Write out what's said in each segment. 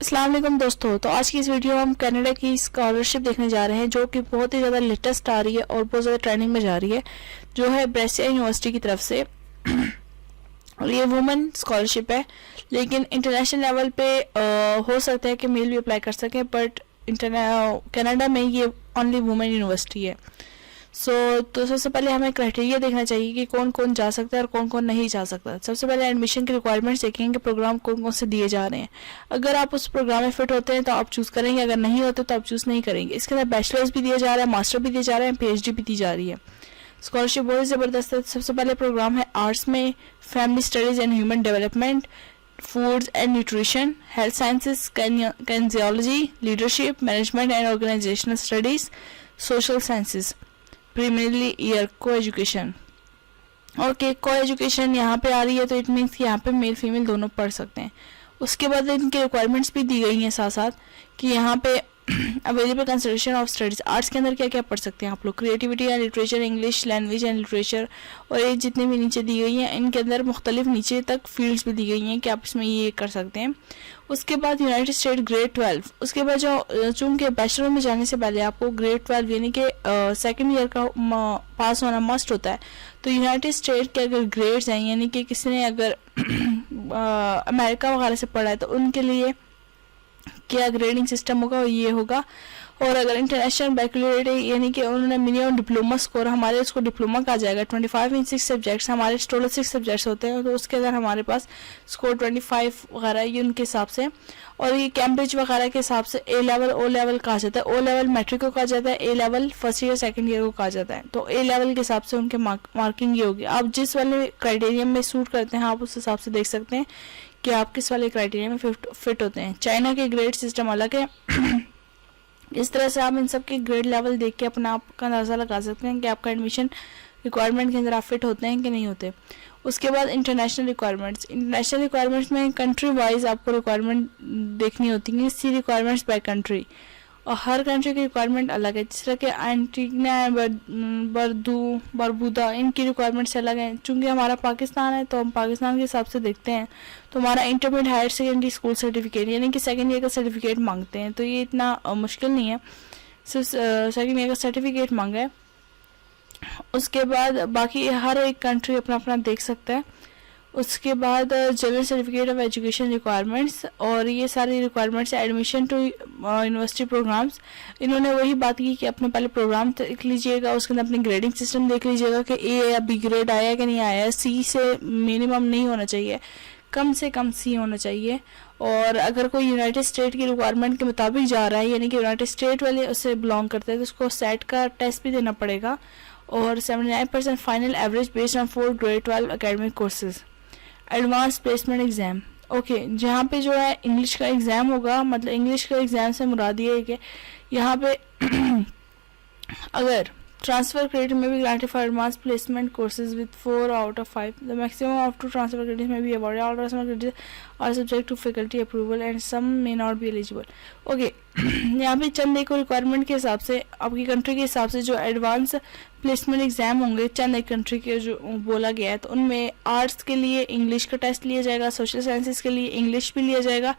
अस्सलाम वालेकुम दोस्तों। तो आज की इस वीडियो में हम कनाडा की स्कॉलरशिप देखने जा रहे हैं जो कि बहुत ही ज़्यादा लेटेस्ट आ रही है और बहुत ज़्यादा ट्रेंडिंग में जा रही है, जो है ब्रेसिया यूनिवर्सिटी की तरफ से। और ये वुमेन स्कॉलरशिप है, लेकिन इंटरनेशनल लेवल पे हो सकता है कि मेल भी अप्लाई कर सकें, बट कनाडा में ये ओनली वुमेन यूनिवर्सिटी है। तो सबसे पहले हमें क्राइटेरिया देखना चाहिए कि कौन कौन जा सकता है और कौन कौन नहीं जा सकता। सबसे पहले एडमिशन की रिक्वायरमेंट्स देखेंगे कि प्रोग्राम कौन कौन से दिए जा रहे हैं। अगर आप उस प्रोग्राम में फिट होते हैं तो आप चूज़ करेंगे, अगर नहीं होते तो आप चूज़ नहीं करेंगे। इसके अंदर बैचलर्स भी दिया जा रहा है, मास्टर भी दिया जा रहा है, PhD भी दी जा रही है। स्कॉलरशिप बहुत ज़बरदस्त है। सबसे पहले प्रोग्राम है आर्ट्स में family studies and human development, foods and nutrition, health sciences, kinesiology, leadership, management and organisational studies, social sciences, primarily year coeducation. Okay, coeducation यहाँ पे आ रही है तो इट मीन्स कि यहाँ पे मेल फीमेल दोनों पढ़ सकते हैं। उसके बाद इनकी रिक्वायरमेंट्स भी दी गई हैं साथ साथ कि यहाँ पे available consideration of studies. Arts के अंदर क्या क्या पढ़ सकते हैं आप लोग? Creativity and literature, English language and literature, और ये जितने भी नीचे दी गई हैं इनके अंदर मुख्तलिफ नीचे तक फील्ड्स भी दी गई हैं कि आप इसमें ये कर सकते हैं। उसके बाद यूनाइटेड स्टेट ग्रेड 12। उसके बाद जो चूँकि बैचलर में जाने से पहले आपको ग्रेड 12 यानी कि सेकेंड ईयर का पास होना मस्ट होता है। तो यूनाइटेड स्टेट के अगर ग्रेड्स हैं, यानी कि किसी ने अगर अमेरिका वगैरह से पढ़ा है तो उनके लिए क्या ग्रेडिंग सिस्टम होगा, ये होगा। और अगर इंटरनेशनल बैकलॉरेट यानी कि उन्होंने मिनिमम डिप्लोमा स्कोर, हमारे उसको डिप्लोमा कहा जाएगा, 25 इन 6 सब्जेक्ट्स, हमारे टोटल 6 सब्जेक्ट्स होते हैं, तो उसके अंदर हमारे पास स्कोर 25 वगैरह ये उनके हिसाब से। और ये कैम्ब्रिज वगैरह के हिसाब से A लेवल O लेवल कहा जाता है। O लेवल मैट्रिक को कहा जाता है, A level first year second year को कहा जाता है। तो A लेवल के हिसाब से उनके मार्किंग ये होगी। आप जिस वाले क्राइटेरिया में सूट करते हैं आप उस हिसाब से देख सकते हैं कि आप किस वाले क्राइटेरिया में फिट होते हैं। चाइना के ग्रेड सिस्टम अलग है। इस तरह से आप इन सब के ग्रेड लेवल देख के अपना आपका अंदाज़ा लगा सकते हैं कि आपका एडमिशन रिक्वायरमेंट के अंदर आप फिट होते हैं कि नहीं होते। उसके बाद इंटरनेशनल रिक्वायरमेंट्स। इंटरनेशनल रिक्वायरमेंट्स में कंट्री वाइज आपको रिक्वायरमेंट देखनी होती है, सी रिक्वायरमेंट्स बाय कंट्री, और हर कंट्री की रिक्वायरमेंट अलग है। जिस तरह के एंटीना, बरबूदा, इनकी रिक्वायरमेंट्स अलग हैं। चूँकि हमारा पाकिस्तान है तो हम पाकिस्तान के हिसाब से देखते हैं, तो हमारा intermediate higher secondary school certificate यानी कि सेकेंड ईयर का सर्टिफिकेट मांगते हैं, तो ये इतना मुश्किल नहीं है, सिर्फ सेकेंड ईयर का सर्टिफिकेट मांगा है। उसके बाद बाकी हर एक कंट्री अपना अपना देख सकता है। उसके बाद general certificate of education requirements, और ये सारी requirements admission to university programmes. इन्होंने वही बात की कि अपने पहले प्रोग्राम देख लीजिएगा, उसके अंदर अपने ग्रेडिंग सिस्टम देख लीजिएगा कि A या B ग्रेड आया है कि नहीं आया है। C से मिनिमम नहीं होना चाहिए, कम से कम C होना चाहिए। और अगर कोई यूनाइटेड स्टेट की रिक्वायरमेंट के मुताबिक जा रहा है, यानी कि यूनाइटेड स्टेट वाले उससे बिलोंग करते हैं, तो उसको सेट का टेस्ट भी देना पड़ेगा। और 79% final average based on 4 grade 12 academic courses. Advance placement exam, okay, जहाँ पे जो है इंग्लिश का एग्ज़ाम होगा, मतलब इंग्लिश का एग्ज़ाम से मुराद ये है कि यहाँ पे अगर ट्रांसफर क्रेडिट में भी granted for advance placement courses with 4 out of 5, the maximum of 2 transfer credit में भी about all transfer credit are subject to faculty approval and some may not be eligible. Okay, यहाँ पे चंद एक requirement के हिसाब से, आपकी कंट्री के हिसाब से जो एडवांस प्लेसमेंट एग्जाम होंगे चंद एक कंट्री के जो बोला गया है, तो उनमें आर्ट्स के लिए इंग्लिश का टेस्ट लिया जाएगा, सोशल साइंसेज के लिए इंग्लिश भी लिया जाएगा,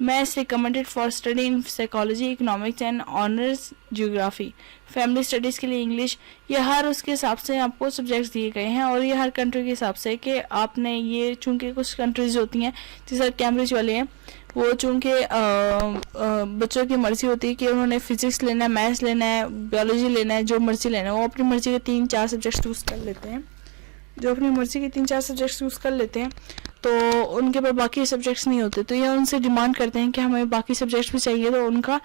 maths recommended for study in psychology, economics and honours geography, family studies के लिए इंग्लिश। ये हर उसके हिसाब से आपको सब्जेक्ट्स दिए गए हैं, और ये हर कंट्री के हिसाब से कि आपने ये, चूँकि कुछ कंट्रीज होती हैं जैसे कैम्ब्रिज वाले हैं, वो चूँकि बच्चों की मर्ज़ी होती है कि उन्होंने फिजिक्स लेना है, मैथ्स लेना है, बायोलॉजी लेना है, जो मर्ज़ी लेना है, वो अपनी मर्ज़ी के 3-4 सब्जेक्ट चूज़ कर लेते हैं। जो अपनी मर्ज़ी के 3-4 सब्जेक्ट चूज़ कर लेते हैं तो उनके पास बाकी सब्जेक्ट्स नहीं होते, तो ये उनसे डिमांड करते हैं कि हमें बाकी सब्जेक्ट्स भी चाहिए, तो उनका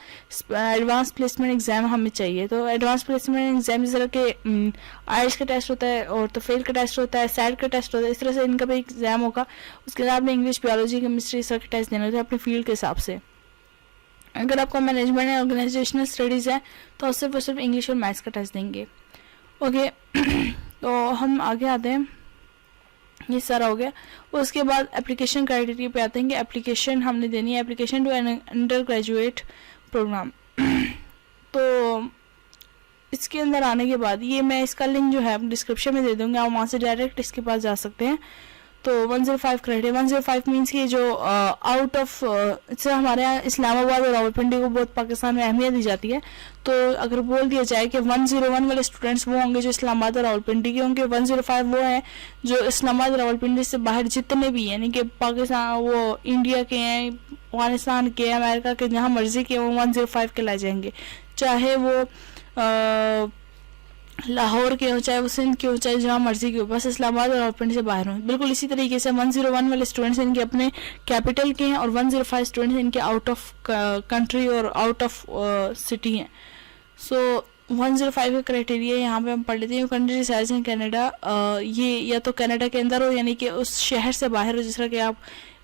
एडवांस प्लेसमेंट एग्ज़ाम हमें चाहिए। तो एडवांस प्लेसमेंट एग्ज़ाम जिस तरह के आइल्स का टेस्ट होता है और TOEFL का टेस्ट होता है, SAT का टेस्ट होता है, इस तरह से इनका भी एग्ज़ाम होगा। उसके बाद आपने इंग्लिश, बायोलॉजी, केमिस्ट्री इस तरह के टेस्ट देने होते हैं अपनी फील्ड के हिसाब से। अगर आपका मैनेजमेंट एंड ऑर्गेनाइजेशनल स्टडीज़ है तो सिर्फ और सिर्फ इंग्लिश और मैथ्स का टेस्ट देंगे। ओके, तो हम आगे आते हैं, ये सारा हो गया। उसके बाद एप्लीकेशन क्राइटेरिया पे आते हैं कि एप्लीकेशन हमने देनी है, application to an undergraduate programme. तो इसके अंदर आने के बाद ये मैं इसका लिंक जो है डिस्क्रिप्शन में दे दूँगी, आप वहाँ से डायरेक्ट इसके पास जा सकते हैं। तो 105 क्रेडिट, 105 मीन्स कि जो आउट ऑफ, इससे हमारे यहाँ इस्लामाबाद और रावलपिंडी को बहुत पाकिस्तान में अहमियत दी जाती है। तो अगर बोल दिया जाए कि 101 वाले स्टूडेंट्स वो होंगे जो इस्लामाबाद और रावलपिंडी के होंगे, 105 वो हैं जो इस्लामाबाद और रावलपिंडी से बाहर जितने भी यानी कि पाकिस्तान, वो इंडिया के हैं, अफगानिस्तान के, अमेरिका के, जहाँ मर्जी के, वो 105 के ला जाएंगे। चाहे वो लाहौर के हो, चाहे वो सिंध के हो, चाहे जहाँ मर्जी के हो, बस इस्लामाबाद और रावलपिंडी से बाहर हो। बिल्कुल इसी तरीके से 101 वाले स्टूडेंट्स इनके अपने कैपिटल के हैं और 105 स्टूडेंट्स इनके आउट ऑफ कंट्री और आउट ऑफ सिटी हैं। सो 105 का क्राइटेरिया यहाँ पे हम पढ़ लेते हैं। कंट्री साइज इन कनाडा, ये या तो कनाडा के अंदर हो यानी कि उस शहर से बाहर हो, जिस तरह कि आप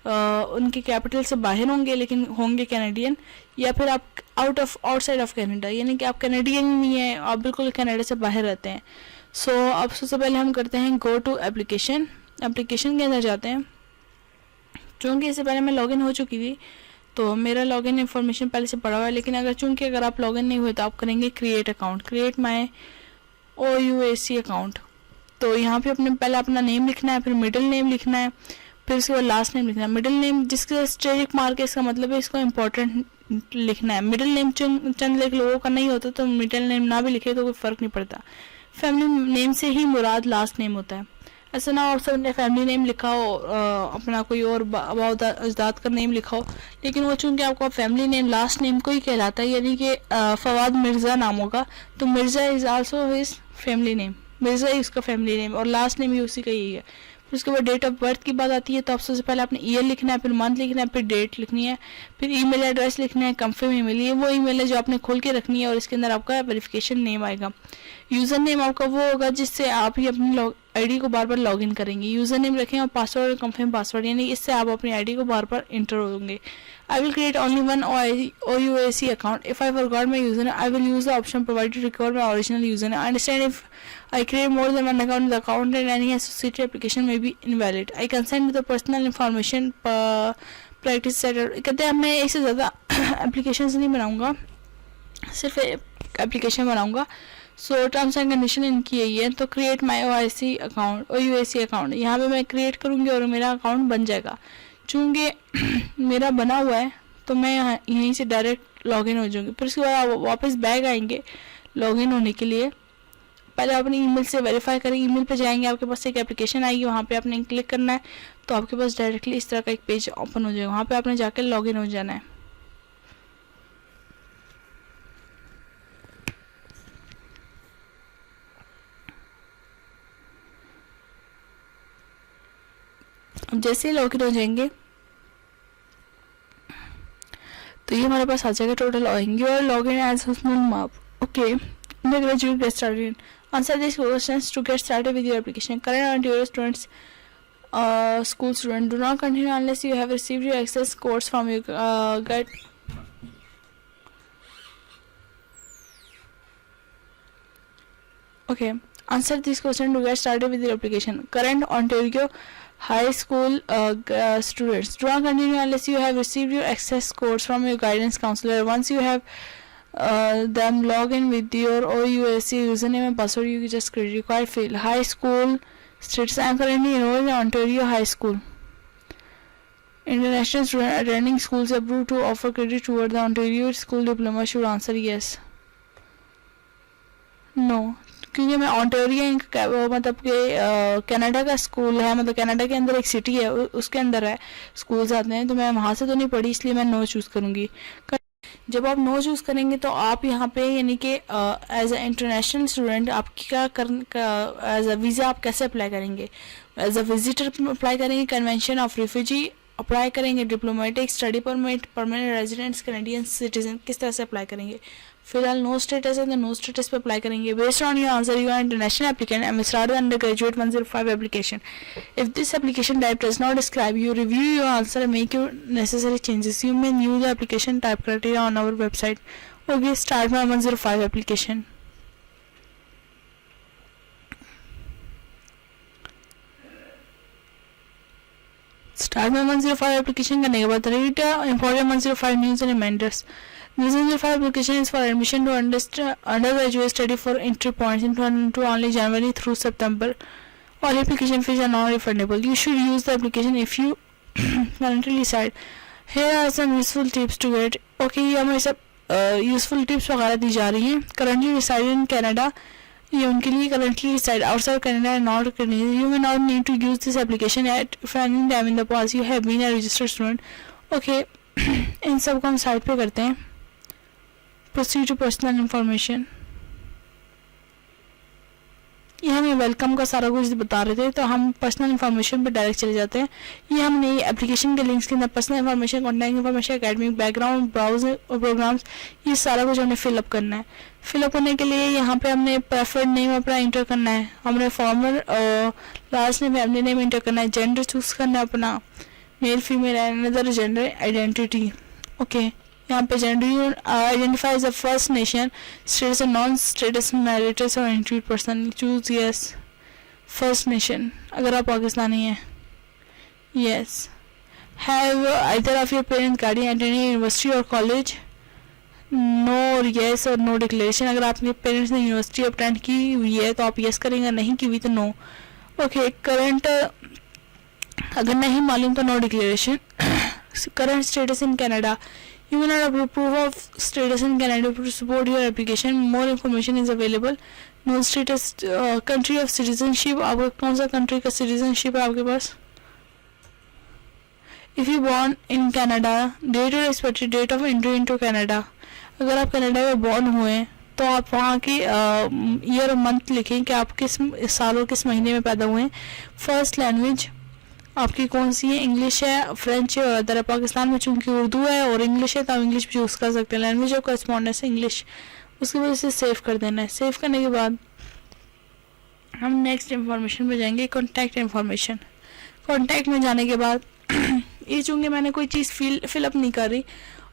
उनके कैपिटल से बाहर होंगे लेकिन होंगे कैनेडियन, या फिर आप आउटसाइड ऑफ कनाडा यानी कि आप कैनेडियन नहीं है, आप बिल्कुल कनाडा से बाहर रहते हैं। सो अब सबसे पहले हम करते हैं गो टू एप्लीकेशन के अंदर जाते हैं। चूँकि इससे पहले मैं लॉगिन हो चुकी थी तो मेरा लॉगिन इन्फॉर्मेशन पहले से पड़ा हुआ है, लेकिन अगर आप लॉगिन नहीं हुए तो आप करेंगे create account, create my OUAC account. तो यहाँ पे पहले अपना नेम लिखना है, फिर मिडिल नेम लिखना है, फिर उसके बाद लास्ट नेम लिखना है। मिडिल नेम जिसका स्ट्रेटिक मार्क है इसका मतलब है इसको इम्पोर्टेंट लिखना है। मिडिल नेम चंद एक लोगों का नहीं होता तो मिडिल नेम ना भी लिखे तो कोई फ़र्क नहीं पड़ता। फैमिली नेम से ही मुराद लास्ट नेम होता है। ऐसा ना हो सब ने फैमिली नेम लिखा हो, अपना कोई और अजदाद का नेम लिखा हो, लेकिन वो चूँकि आपका फैमिली नेम लास्ट नेम को ही कहलाता है यानी कि फवाद मिर्ज़ा नाम होगा, तो Mirza is also his family name, Mirza ही उसका फैमिली नेम और लास्ट नेम भी उसी का ही है। फिर उसके बाद डेट ऑफ बर्थ की बात आती है तो आप सबसे पहले आपने ईयर लिखना है, फिर मंथ लिखना है, फिर डेट लिखनी है, फिर ईमेल एड्रेस लिखना है, कंफर्म ईमेल, ये वो ईमेल है जो आपने खोल के रखनी है और इसके अंदर आपका वेरिफिकेशन नेम आएगा। यूज़र नेम आपका वो होगा जिससे आप ही अपनी आईडी को बार बार लॉगिन करेंगे। यूज़र नेम रखें और पासवर्ड और कंफर्म पासवर्ड यानी इससे आप अपनी आईडी को बार बार इंटर होंगे। I will create only one OUAC account. If I forgot my username, I will use the option provided to recover my original username. I understand if I create more than one account, the account and any associated application may be invalid. I consent to the personal information practice setter. कहते हैं मैं एक से ज़्यादा applications नहीं बनाऊँगा, सिर्फ application बनाऊँगा। सो टर्म्स एंड कंडीशन इनकी यही है। तो क्रिएट माई OUAC अकाउंट यहाँ पे मैं क्रिएट करूँगी और मेरा अकाउंट बन जाएगा। चूँकि मेरा बना हुआ है तो मैं यहीं से डायरेक्ट लॉगिन हो जाऊँगी। फिर उसके बाद आप वापस बैक आएंगे लॉगिन होने के लिए। पहले अपनी ईमेल से वेरीफाई करेंगे, ईमेल पे जाएंगे, आपके पास एक एप्लीकेशन आएगी, वहाँ पे आपने क्लिक करना है तो आपके पास डायरेक्टली इस तरह का एक पेज ओपन हो जाएगा। वहाँ पे आपने जाकर लॉगिन हो जाना है। अब जैसे ही लॉगिन हो जाएंगे तो ये हमारे पास आ जाएगा टोटल आएंगे और लॉगिन एज हुस्नुल माब। Okay, graduate get started. Answer these questions to get started with your application. Current and your students, school student, do not continue unless you have received your access codes from your guide. Okay, answer this question to get started with your application. Current Ontario high school students, do not continue unless you have received your access codes from your guidance counselor. Once you have them log in with your OUAC username and password, you just require field. High school status: I am currently enrolled in Ontario High School. International student attending schools approved to offer credit toward the Ontario School Diploma should answer yes. No, क्योंकि मैं Ontario मतलब कि Canada का school है, मतलब Canada के अंदर एक सिटी है उसके अंदर है स्कूल्स आते हैं, तो मैं वहाँ से तो नहीं पढ़ी इसलिए मैं नो चूज़ करूँगी। जब आप नो चूज़ करेंगे तो आप यहाँ पे यानी कि एज अ इंटरनेशनल स्टूडेंट आप क्या एज अ वीज़ा आप कैसे अप्लाई करेंगे? एज अ विजिटर अप्लाई करेंगे, कन्वेंशन ऑफ रिफ्यूजी अप्लाई करेंगे, diplomatic, study permit, permanent residents, Canadian citizen, किस तरह से अप्लाई करेंगे? फिलहाल नो स्टेटस है तो नो स्टेटस पे अप्लाई करेंगे। Based on your answer you are international applicant and start the undergraduate 105 application. If this application type does not describe you, review your answer and make your necessary changes. You may view the application type criteria on our website. Okay, start my 105 application. Start my 105 application करने के बाद read important 105 news and reminders. This 105 application is for admission to undergraduate study for entry points into only January through September All application fees are non-refundable. You should use the application if you currently reside. Here are some useful tips to get. Okay, ये हमें सब useful tips वगैरह दी जा रही हैं. Currently reside in Canada, ये उनके लिए currently reside outside Canada not Canadian. You may not need to use this application at any time in the past you have been a registered student. Okay, इन सब को हम side पे करते हैं. Proceed to personal information. ये हमें welcome का सारा कुछ बता रहे थे, तो हम पर्सनल इन्फॉर्मेशन पे डायरेक्ट चले जाते हैं. ये हमने एप्लीकेशन के लिंक्स के अंदर personal information, contact information, academic background, browser और प्रोग्राम्स, ये सारा कुछ हमने फिलअप करना है. फिलअप करने के लिए यहाँ पे हमने प्रेफर्ड नेम अपना इंटर करना है. हमने former last name family name enter करना है. जेंडर चूज करना है अपना, male female and other gender identity. Okay, यहाँ पे gender identify as a first nation, status non status Métis और इंट्रीड person. Choose yes first nation अगर आप पाकिस्तानी हैं. Yes. Have either of your parents guardian attend university और college. No और yes और नो डिक्लेरेशन. अगर आपके पेरेंट्स ने यूनिवर्सिटी अटेंड की हुई है तो आप यस करेंगे, नहीं की हुई तो नो. ओके, करंट अगर नहीं मालूम तो no declaration. Current status in Canada. You will not have proof of status in Canada to support your application. More information is available. No status, country of citizenship. आपका कौन सा country का citizenship है आपके पास? If you born in Canada, date or expected date of entry into Canada. अगर आप Canada में born हुए तो आप वहाँ की ईयर और मंथ लिखें कि आप किस साल और किस महीने में पैदा हुए. फर्स्ट लैंग्वेज आपकी कौन सी है? इंग्लिश है, फ्रेंच है और अदर है. पाकिस्तान में चूंकि उर्दू है और इंग्लिश है तो आप इंग्लिश भी चूज़ कर सकते हैं. लैंग्वेज ऑफ कॉरेस्पॉन्डेंस है इंग्लिश. उसकी वजह से सेव कर देना है. सेव करने के बाद हम नेक्स्ट इंफॉर्मेशन पे जाएंगे, कॉन्टैक्ट इंफॉर्मेशन. कॉन्टैक्ट में जाने के बाद ये चूँकि मैंने कोई चीज़ फिलअप नहीं कर रही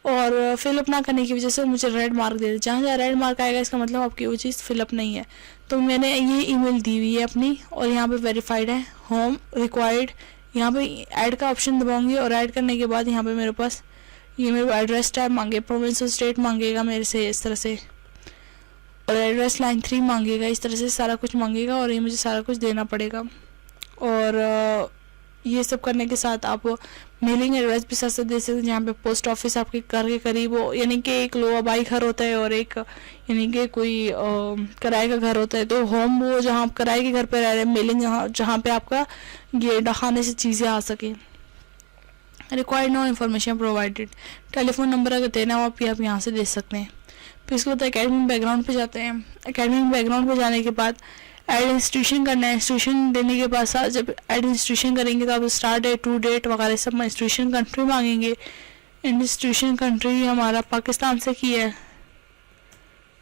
और फिलअप ना करने की वजह से मुझे रेड मार्क दे दे. जहाँ जहाँ रेड मार्क आएगा इसका मतलब आपकी वो चीज़ फिलअप नहीं है. तो मैंने ये ईमेल दी हुई है अपनी और यहाँ पे वेरीफाइड है. होम रिक्वायर्ड, यहाँ पे ऐड का ऑप्शन दबाऊंगी और ऐड करने के बाद यहाँ पे मेरे पास ये मेरे एड्रेस टाइप मांगे, प्रोविंस और स्टेट मांगेगा मेरे से इस तरह से, और एड्रेस लाइन 3 मांगेगा. इस तरह से सारा कुछ मांगेगा और ये मुझे सारा कुछ देना पड़ेगा. और ये सब करने के साथ आप मेलिंग एड्रेस भी साथ साथ दे सकते हैं जहाँ पे पोस्ट ऑफिस आपके घर के करीब हो. यानी कि एक लोहा बाई घर होता है और एक यानी कि कोई किराए का घर होता है. तो होम वो जहाँ आप किराए के घर पे रह रहे हैं, मेलिंग जहाँ पे आपका ये डहाने से चीज़ें आ सके. Required no information provided. Telephone number अगर देना हो आप यहाँ से दे सकते हैं. फिर इसके बाद एकेडमिक बैकग्राउंड पे जाते हैं. एकेडमिक बैकग्राउंड पे जाने के बाद एड इंस्टीट्यूशन करना है. इंस्टीट्यूशन देने के बाद साथ जब एड इंस्टीट्यूशन करेंगे तो आप स्टार्ट डेट, टू डेट वगैरह सब इंस्टीट्यूशन कंट्री मांगेंगे. इंस्टीट्यूशन कंट्री हमारा पाकिस्तान से की है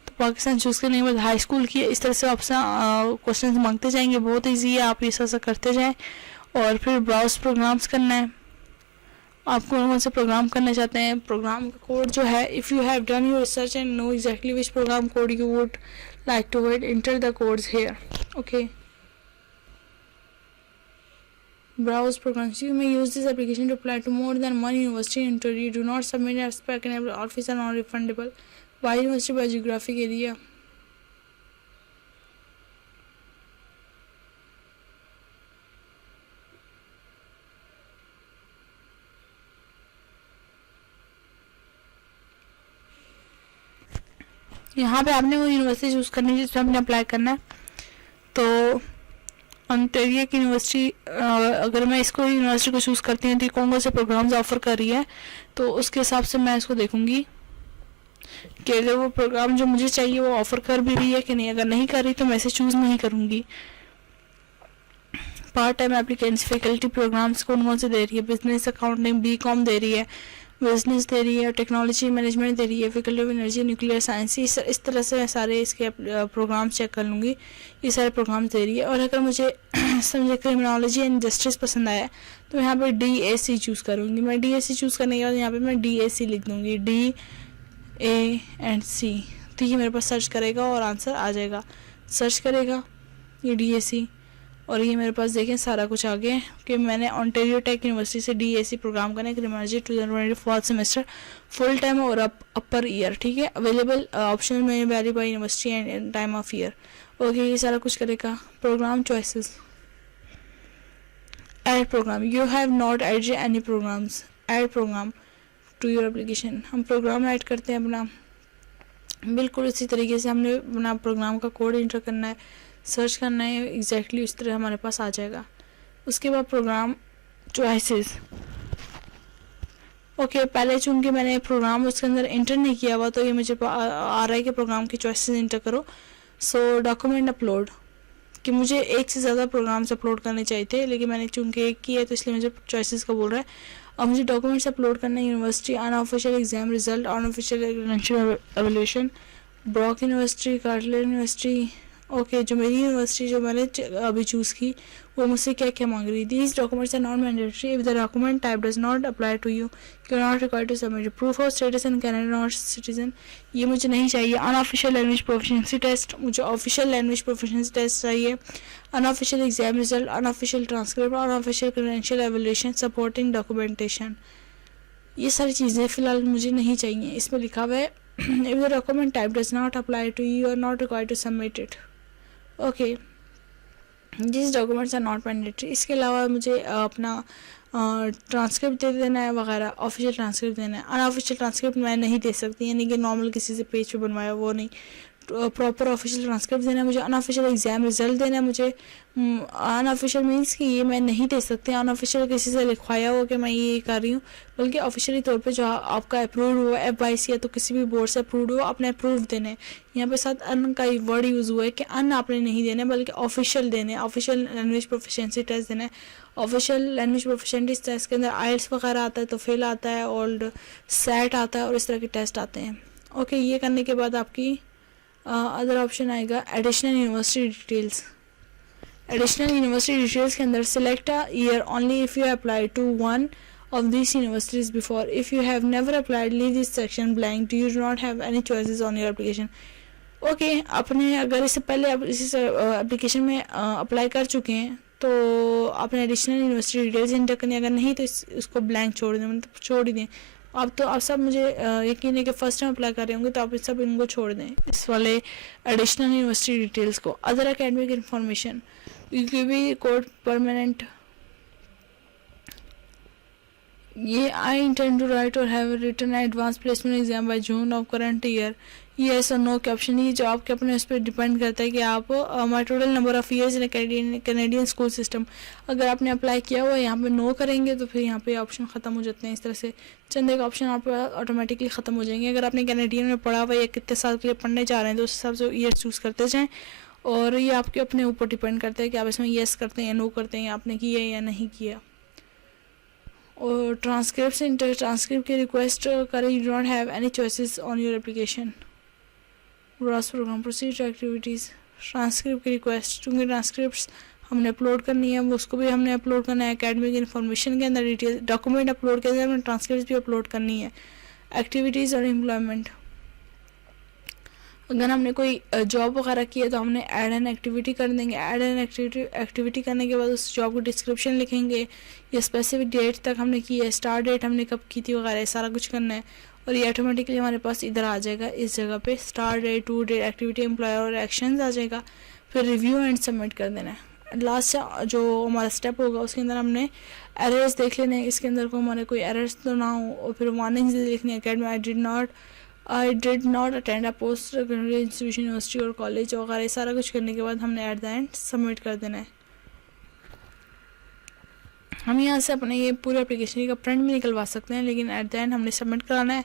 तो पाकिस्तान चूज़ करने के बाद हाई स्कूल की है. इस तरह से ऑप्शन क्वेश्चन मांगते जाएंगे. बहुत ईजी है, आप ऐसा करते जाएँ. और फिर ब्राउज प्रोग्राम्स करना है. आप कौन से प्रोग्राम करना चाहते हैं. प्रोग्राम का कोड जो है, if you have done your research and know exactly which program code you would like to enter the codes here. Okay, browse programs. You may use this application to apply to more than one university in Ontario. Do not submit as per enable office are non-refundable. Why university by geographic area. यहाँ पे आपने वो university choose करनी है जिसमें आपने apply करना है. तो ओंटारियो की यूनिवर्सिटी, अगर मैं इसको यूनिवर्सिटी को चूज़ करती हूँ तो कौन कौन से प्रोग्राम्स ऑफ़र कर रही है तो उसके हिसाब से मैं इसको देखूँगी कि अगर वो प्रोग्राम जो मुझे चाहिए वो ऑफ़र कर भी रही है कि नहीं. अगर नहीं कर रही तो मैं इसे चूज़ नहीं करूँगी. Part time applicants faculty programmes कौन कौन से दे रही है. बिजनेस अकाउंटिंग BCom दे रही है, बिजनेस दे रही है, टेक्नोलॉजी मैनेजमेंट दे रही है, faculty of energy nuclear science. इस तरह से मैं सारे इसके प्रोग्राम चेक कर लूँगी. ये सारे प्रोग्राम दे रही है. और अगर मुझे समझे क्रिमिनोलॉजी एंड जस्टिस पसंद आया तो यहाँ पे DAC चूज़ करूँगी. मैं DAC चूज़ करने के बाद यहाँ पे मैं DAC लिख दूँगी, DAC. तो ये मेरे पास सर्च करेगा और आंसर आ जाएगा. सर्च करेगा ये DAC और ये मेरे पास देखें सारा कुछ आ गया कि मैंने ओंटारियो टेक यूनिवर्सिटी से DAC प्रोग्राम करना है. क्रिमिनोलॉजी 2024 सेमेस्टर फुल टाइम और अपर ईयर. ठीक है, अवेलेबल ऑप्शन में vary by university and time of year. Okay, ये सारा कुछ करेगा. Programme choices add programme, you have not added any programmes, add programme to your application. हम प्रोग्राम ऐड करते हैं अपना, बिल्कुल इसी तरीके से हमने अपना प्रोग्राम का कोड इंटर करना है, सर्च करना है, एग्जैक्टली उस तरह हमारे पास आ जाएगा। उसके बाद प्रोग्राम चॉइसेस। ओके, पहले चूंकि मैंने प्रोग्राम उसके अंदर इंटर नहीं किया हुआ तो ये मुझे आ रहा है कि प्रोग्राम की चॉइसेस इंटर करो। सो डॉक्यूमेंट अपलोड, कि मुझे एक से ज़्यादा प्रोग्राम्स अपलोड करने चाहिए थे, लेकिन मैंने चूंकि एक किया है तो इसलिए मुझे चॉइसेस का बोल रहा है। अब मुझे डॉक्यूमेंट्स अपलोड करना है, university unofficial exam result, unofficial evaluation, Brock university, Carleton university. Okay, जो मेरी यूनिवर्सिटी जो मैंने अभी चूज़ की वो मुझसे क्या क्या मांग रही थी। These documents are not mandatory if the document type does not apply to you, you are not required to submit proof of status in Canada not citizen, ये मुझे नहीं चाहिए। अनऑफिशियल लैंग्वेज प्रोफिशिएंसी टेस्ट, मुझे official language proficiency test चाहिए। Unofficial exam result, unofficial transcript, unofficial credential evaluation, supporting documentation, ये सारी चीज़ें फ़िलहाल मुझे नहीं चाहिए। इसमें लिखा हुआ है if the document type does not apply to you are not required to submit it. Okay, this documents are not mandatory. इसके अलावा मुझे अपना ट्रांसक्रिप्ट दे देना है वगैरह, ऑफिशियल ट्रांसक्रिप्ट देना है। अनऑफिशियल ट्रांसक्रिप्ट मैं नहीं दे सकती, यानी कि नॉर्मल किसी से पेज पे बनवाया वो नहीं, प्रॉपर ऑफिशियल ट्रांसक्रिप्ट देना है मुझे। अनऑफिशियल एग्जाम रिजल्ट देना है मुझे। अनऑफिशियल मीन्स कि ये मैं नहीं दे सकती अनऑफिशियल किसी से लिखवाया हो कि मैं ये कर रही हूँ, बल्कि ऑफिशियली तौर पे जो आपका अप्रूव हो FYC या तो किसी भी बोर्ड से अप्रूव हो, अपने अप्रूव देने। यहाँ पे साथ अन का वर्ड यूज़ हुआ है कि अन आपने नहीं देने बल्कि ऑफिशियल देने। ऑफिशियल लैंग्वेज प्रोफिशिएंसी टेस्ट देना है। ऑफिशियल लैंग्वेज प्रोफिशिएंसी टेस्ट के अंदर IELTS वगैरह आता है, तो फेल आता है, और SAT आता है, और इस तरह के टेस्ट आते हैं। ओके, ये करने के बाद आपकी अदर ऑप्शन आएगा additional university details. Additional university details के अंदर select a year only if you apply to one of these universities before. If you have never applied, leave this section blank. You do not have any choices on your application. Okay, आपने अगर इससे पहले आप इस application में apply कर चुके हैं तो आपने एडिशनल यूनिवर्सिटी डिटेल्स इंटर करनी, अगर नहीं तो इसको ब्लैंक छोड़ दें, मतलब छोड़ ही दें। अब तो आप सब मुझे यकीन है कि फर्स्ट टाइम अप्लाई कर रहे होंगे, तो आप सब इनको छोड़ दें, इस वाले एडिशनल यूनिवर्सिटी डिटेल्स को। Other academic information, you be code permanent, ये आई इंटेंड टू राइट और have written advance placement exam by June of current year, yes और नो के ऑप्शन। ये जो आपके अपने उस पर डिपेंड करता है कि आप माई total number of years in Canadian school system, अगर आपने अप्लाई किया हुआ है यहाँ पे नो करेंगे तो फिर यहाँ पे ऑप्शन ख़त्म हो जाते हैं। इस तरह से चंद एक ऑप्शन आप ऑटोमेटिकली ख़त्म हो जाएंगे। अगर आपने कैनेडियन में पढ़ा हुआ है या कितने साल के लिए पढ़ने जा रहे हैं तो उस हिसाब से ईयर चूज़ करते जाएँ, और ये आपके अपने ऊपर डिपेंड करता है कि आप इसमें येस करते हैं या नो करते हैं, या आपने किया या नहीं किया। और ट्रांसक्रिप्ट की रिक्वेस्ट करें, you don't have any choices on your application. Browse programme procedure activities, transcript की रिक्वेस्ट, चूँकि ट्रांसक्रिप्ट हमने अपलोड करनी है, उसको भी हमने अपलोड करना है। एकेडमिक इन्फॉर्मेशन के अंदर डिटेल डॉक्यूमेंट अपलोड के अंदर हमने ट्रांसक्रिप्ट भी अपलोड करनी है। एक्टिविटीज़ और एम्प्लॉयमेंट, अगर हमने कोई जॉब वगैरह की है तो हमने ऐड एन एक्टिविटी कर देंगे। ऐड एन एक्टिविटी करने के बाद उस जॉब को डिस्क्रिप्शन लिखेंगे, या स्पेसिफिक डेट तक हमने की है, स्टार्ट डेट हमने कब की थी वगैरह, सारा कुछ करना है। और ये ऑटोमेटिकली हमारे पास इधर आ जाएगा, इस जगह पे start date, to date, activity, employer और एक्शंस आ जाएगा। फिर रिव्यू एंड सबमिट कर देना है। लास्ट जो हमारा स्टेप होगा उसके अंदर हमने एरर्स देख लेने हैं, इसके अंदर को हमारे कोई एरर्स तो ना हो, और फिर वार्निंग्स लिखनी है। Academy I did not attend a post graduate institution, university और कॉलेज वगैरह, सारा कुछ करने के बाद हमने एट द एंड सबमिट कर देना है। हम यहाँ से अपने ये पूरे एप्लीकेशन का प्रिंट भी निकलवा सकते हैं, लेकिन एट द एंड हमने सबमिट कराना है,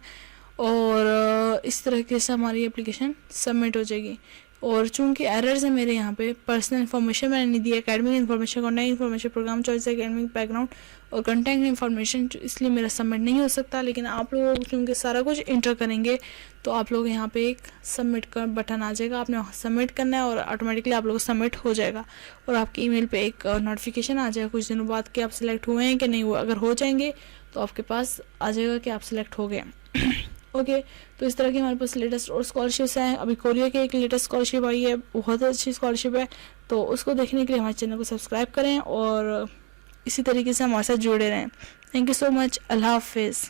और इस तरीके से हमारी एप्लीकेशन सबमिट हो जाएगी। और चूंकि एरर्स है मेरे यहाँ पे, पर्सनल इन्फॉर्मेशन मैंने नहीं दी, academic information, contact information, program choice, academic background और कॉन्टैक्ट इन्फॉर्मेशन, इसलिए मेरा सबमिट नहीं हो सकता। लेकिन आप लोग चूँकि सारा कुछ इंटर करेंगे तो आप लोग यहाँ पे एक सबमिट का बटन आ जाएगा, आपने वहाँ सबमिट करना है और ऑटोमेटिकली आप लोग सबमिट हो जाएगा, और आपकी ईमेल पे एक नोटिफिकेशन आ जाएगा कुछ दिनों बाद कि आप सिलेक्ट हुए हैं कि नहीं हुए। अगर हो जाएंगे तो आपके पास आ जाएगा कि आप सिलेक्ट हो गए। ओके, तो इस तरह की हमारे पास लेटेस्ट और स्कॉलरशिप्स हैं। अभी कोरिया की एक लेटेस्ट स्कॉलरशिप आई है, बहुत अच्छी स्कॉलरशिप है, तो उसको देखने के लिए हमारे चैनल को सब्सक्राइब करें और इसी तरीके से हमारे साथ जुड़े रहें। Thank you so much. Allah हाफिज़।